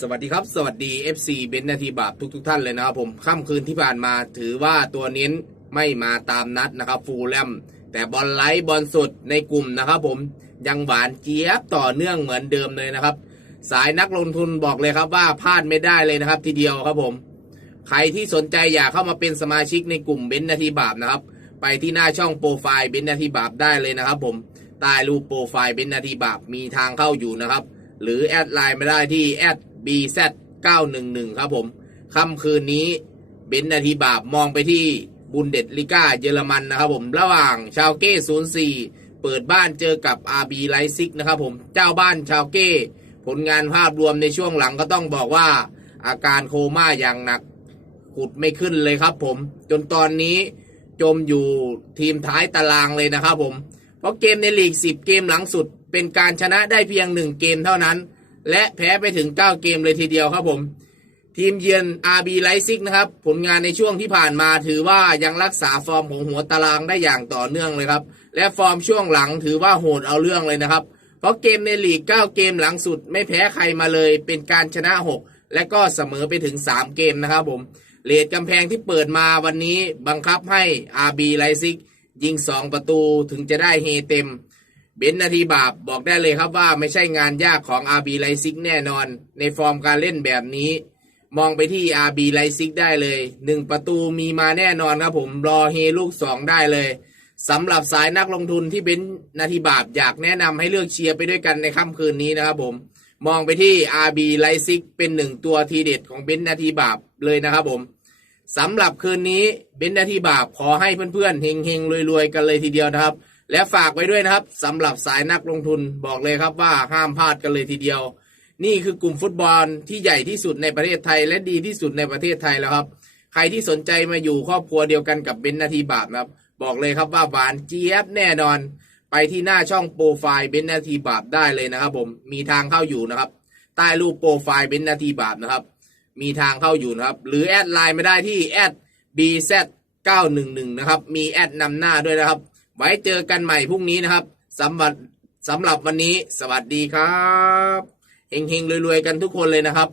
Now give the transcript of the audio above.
สวัสดีครับ สวัสดี FC เบนนาทีบาปทุกทท่านเลยนะครับผมค่ำคืนที่ผ่านมาถือว่าตัวเน้นไม่มาตามนัดนะครับฟูลแลมแต่บอลไลท์บอลสุดในกลุ่มนะครับผมยังหวานเจี๊ยบต่อเนื่องเหมือนเดิมเลยนะครับ สายนักลงทุนบอกเลยครับว่าพลาดไม่ได้เลยนะครับ ทีเดียวครับผม ใครที่สนใจอยากเข้ามาเป็นสมาชิกในกลุ่มเบนนาทีบาปนะครับ ไปที่หน้าช่องโปรไฟล์เบนนาทีบาปได้เลยนะครับ ผมใต้รูปโปรไฟล์เบนนาทีบาปมีทางเข้าอยู่นะครับ หรือแอดไลน์มาได้ที่แอด bz911 ครับผมค่ำคืนนี้เบนนาทีบาปมองไปที่บุนเดสลิก้าเยอรมันนะครับผม ระหว่างชาวเก้ 04 เปิดบ้านเจอกับ RB ไลซิกนะครับผม เจ้าบ้านชาวเก้ ผลงานภาพรวมในช่วงหลังก็ต้องบอกว่า อาการโคม่าอย่างหนักขุดไม่ขึ้นเลยครับผม จนตอนนี้จมอยู่ทีมท้ายตารางเลยนะครับผม เพราะเกมในลีก 10 เกมหลังสุดเป็นการชนะได้เพียง 1 เกมเท่านั้น และแพ้ไปถึง 9 เกมเลยทีเดียวครับผม ทีมเยือน RB ไลซิกนะครับ ผลงานในช่วงที่ผ่านมาถือว่ายังรักษาฟอร์มของหัวตารางได้อย่างต่อเนื่องเลยครับ และฟอร์มช่วงหลังถือว่าโหดเอาเรื่องเลยนะครับ เพราะเกมในลีก 9 เกมหลังสุด ไม่แพ้ใครมาเลย เป็นการชนะ 6 และก็เสมอไปถึง 3 เกมนะครับผมเลดกำแพงที่เปิดมาวันนี้บังคับให้ RB ไลซิกยิง 2 ประตูถึงจะได้เฮเต็ม เบนนาทีบาปบอกได้เลยครับว่าไม่ใช่งานยากของ RB ไลซิกแน่นอน ในฟอร์มการเล่นแบบนี้ มองไปที่ RB ไลซิกได้เลยหนึ่งประตูมีมาแน่นอนครับผมรอเฮลูก2ได้เลยสำหรับสายนักลงทุนที่เป็นนาทีบาปอยากแนะนำให้เลือกเชียร์ไปด้วยกันในค่ำคืนนี้นะครับผมมองไปที่ RB ไลซิกเป็นหนึ่งตัวทีเด็ดของเบนนาทีบาปเลยนะครับผมสำหรับคืนนี้เบนนาทีบาปขอให้เพื่อนๆเฮงเฮงๆรวยๆกันเลยทีเดียวนะครับ และฝากไว้ด้วยนะครับสำหรับสายนักลงทุนบอกเลยครับว่าห้ามพลาดกันเลยทีเดียว นี่คือกลุ่มฟุตบอลที่ใหญ่ที่สุดในประเทศไทย และดีที่สุดในประเทศไทยแล้วครับ ใครที่สนใจมาอยู่ครอบครัวเดียวกันกับเบนนาทีบาปนะครับ บอกเลยครับว่าหวานเจี๊ยบแน่นอน ไปที่หน้าช่องโปรไฟล์เบนนาทีบาปได้เลยนะครับ ผมมีทางเข้าอยู่นะครับ ใต้รูปโปรไฟล์เบนนาทีบาปนะครับ มีทางเข้าอยู่นะครับ หรือแอดไลน์ไม่ได้ที่แอด bz911 นะครับมีแอดนำหน้าด้วยนะครับ ไว้เจอกันใหม่พรุ่งนี้นะครับสำหรับสำหรับวันนี้ สวัสดีครับเฮงๆรวยๆกันทุกคนเลยนะครับ